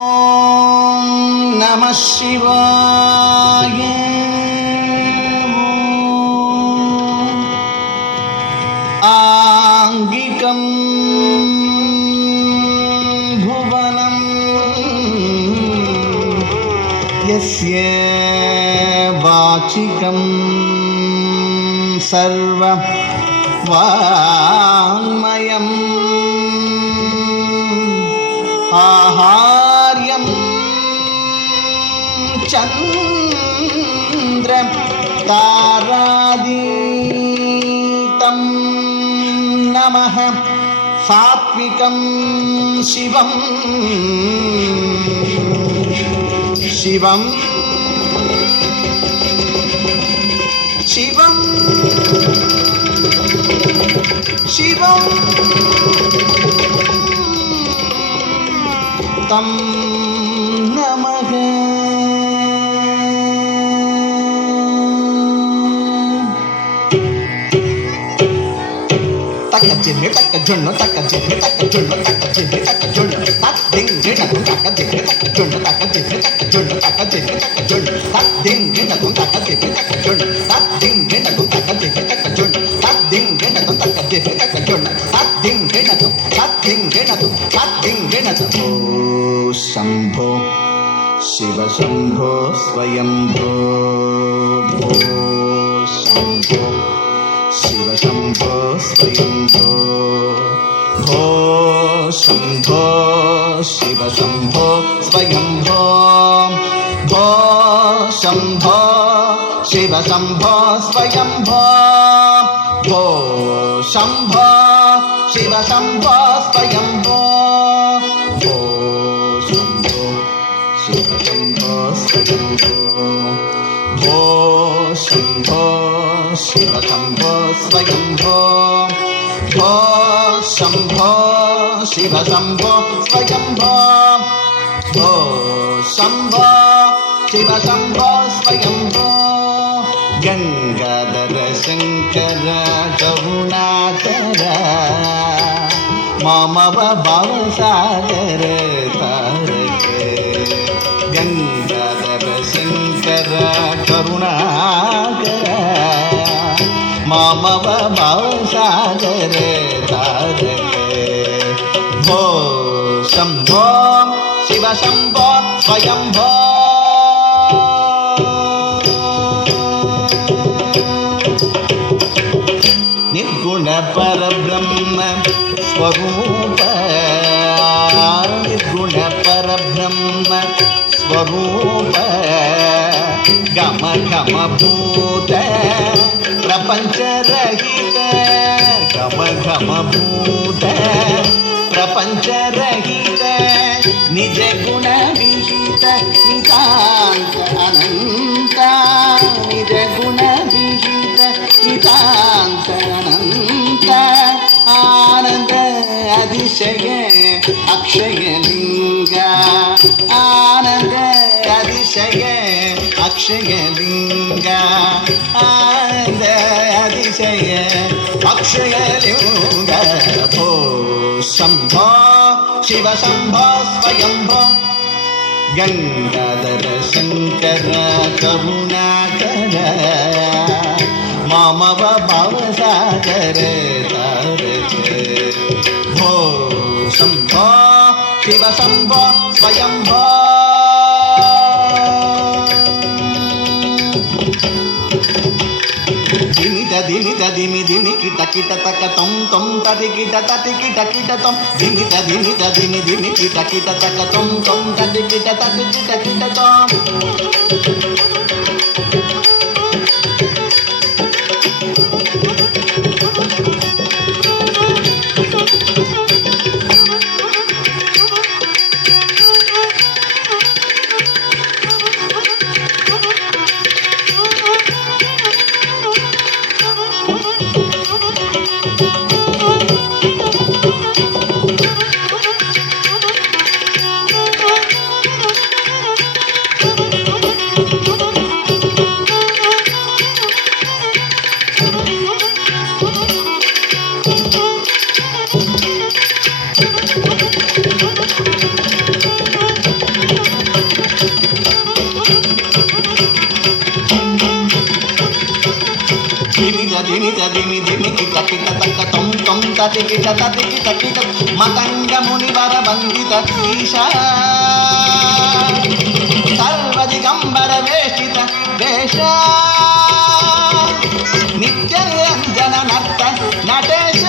ஓம் நம சிவாய. ஆங்கிகம் புவனம் யஸ்ய வாசிகம் சர்வ வாங்மயம் ஆஹார்யம் சந்திர தாராதீதம் நமः சாத்விகம் சிவம் சிவம் சிவம் சிவம் தம் நமக. தக்க ஜிம்மி தக்க ஜொண்ணு தக்க ஜிம்மி தக்க ஜொண்ணு தக்க ஜிம்மி தக்க ஜொண்ணு தக் திங்கி நகும் தக்க ஜிம்மி தக்க ஜொண்ணு தக்க ஜிம்மி தக்க ஜொண்ணு தக்க ஜிம்மி தக்க ஜொண்ணு தக் திங்கி நகும் தக்க ஜிம்மி தக்க ஜொண்ணு தக் திங்கி நகும் தக்க ஜிம்மி தக்க ஜொண்ணு தக் திங்கி நகும் தக்க ஜிம்மி தக்க ஜொண்ணு தக் திங்கி நகும் தக் திங்கி நகும் தக் திங்கி நகும். ஓ शंभो शिव शंभो स्वयंभो भो शंभो शिव शंभो स्वयंभो भो शंभो शिव शंभो स्वयंभो भो शंभो शिव शंभो स्वयंभो भो शंभो शिव शंभो स्वयंभो भो शंभो स्वयंभो भो शंभो शिव शंभो स्वयंभो भो शंभो शिव शंभो स्वयंभो भो शंभो शिव शंभो स्वयंभो. गंगाधर शंकर करुणाकर मामव भवसागर तारक. गंगाधर शंकर करुणाकर मामव भवसागर तारक. भो शंभो शिव शंभो स्वयंभो निर्गुण परब्रह्म स्वरूप निर्गुण परब्रह्म स्वरूप गम गम भूत प्रपंच रहित गम गम भूत प्रपंच रहित निज गुण विहित नितांत अनंत निज गुण विहित नितांत अनंत आनंद अतिशय अक्षय लिंग आनंद अतिशय अक्षय लिंग आनंद अतिशय अक्षय लिंग. भो शंभो शिव शंभो स्वयंभो गंगाधर शंकर करुणाकर मामव भवसागर तारक. भो शंभो शिव शंभो स्वयंभो दिनि दिमि दिनि किट किट तक तम तम तदि किट तम दिनि दिनि दिनि किट किट तक तम तम तदि किट तम. దిని దిని దిని కిట కిట తక్క తొం తొం తతి కిట కిట మతంగ మునివర వందిత ఈశా సర్వదిగంబర వేషిత వేష నిత్య నిరంజన నర్త నటేశ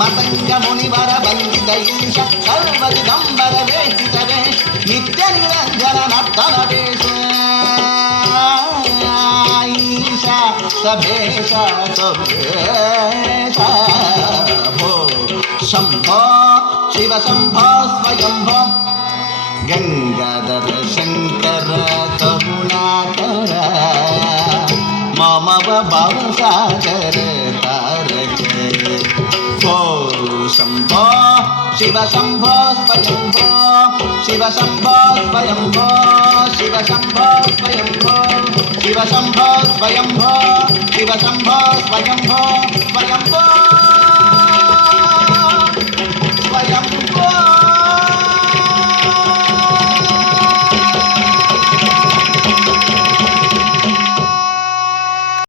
మతంగ మునివర వందిత ఈశ సర్వదిగంబర వేషిత వేష నిత్య నిరంజన నర్త నటేశ ఈశా సభేశ సభేశ భో శంభో శివ శంభో స్వయంభో గంగాధర శంకర కరుణాకర మమ భవసాగర తారక భో శంభో శివ శంభో స్వయంభో శివ శంభో స్వయంభో శివ శంభో స్వయంభో శివ శంభో స్వయంభో శివ శంభో స్వయంభో స్వయంభో